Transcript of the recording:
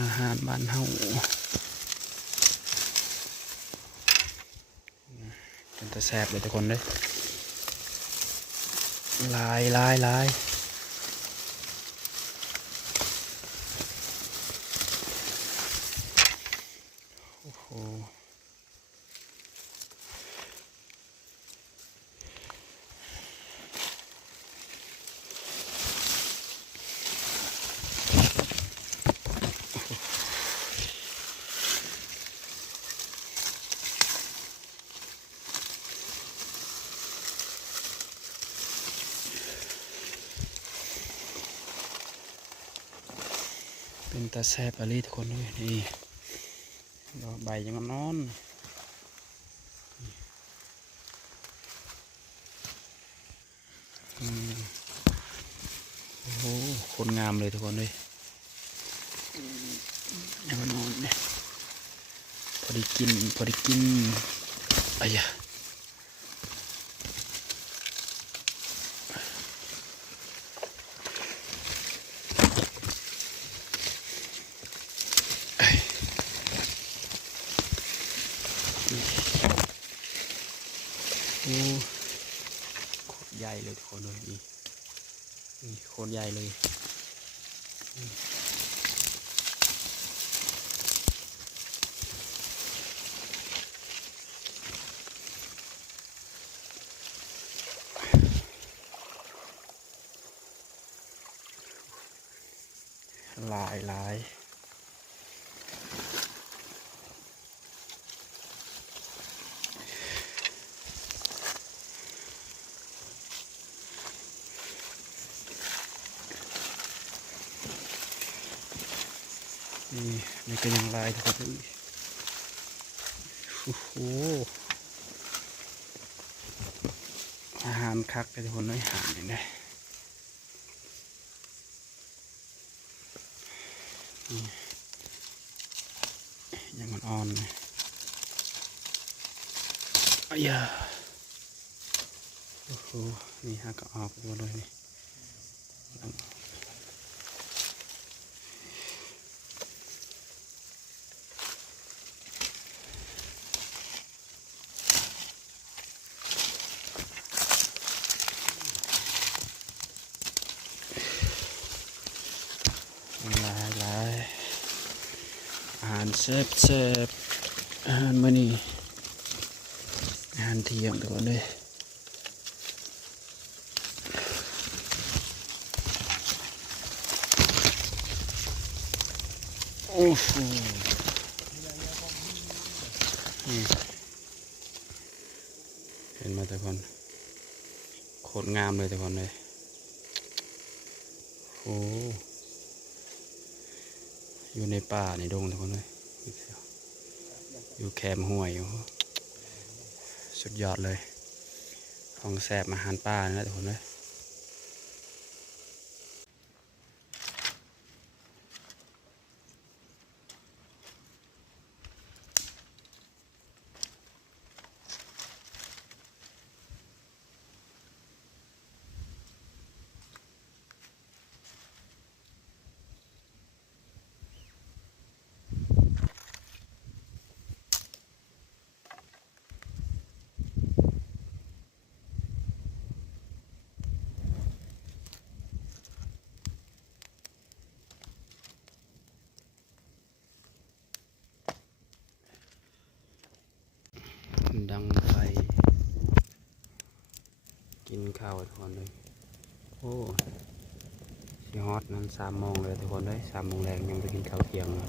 อาหารบ้านเฮาเป็นตะแซ่บเลยทุกคนเลยลายโอ้โหเป็นตาแซ่บอะไรทุกคนเลยนี่ดอกใบยังนอนโอ้โหคนงามเลยทุกคนเลยยังนอนเนี่ยพอดีกินอ้ยะโอ้โคตรใหญ่เลยทุกคนเลยนี่โคตรใหญ่เลยลายนี่ก็ยังลายทุกคนเลยโอ้โหอาหารคักเลยทุกคนเลยอาหารนี่นะยังอ่อนเลยอ้ยาโอ้โหนี่ฮะก็ออกหมดเลยนี่ลายอาหารแซ่บอาหารมื้อนี้อาหารเที่ยงทุกคนเลยโอ้โหเห็นไหมทุกคนโคตรงามเลยทุกคนเลยโอ้อยู่ในป่าในดงทุกคนเลยอยู่แคมห้วยอยู่สุดยอดเลยของแซ่บอาหารป่านะทุกคนเลยดังไฟกินข้าวทุกคนเลยโอ้ชิฮอตนั้น3 โมงเลยทุกคนเลย3 โมงแรงยังไปกินข้าวเที่ยงเลย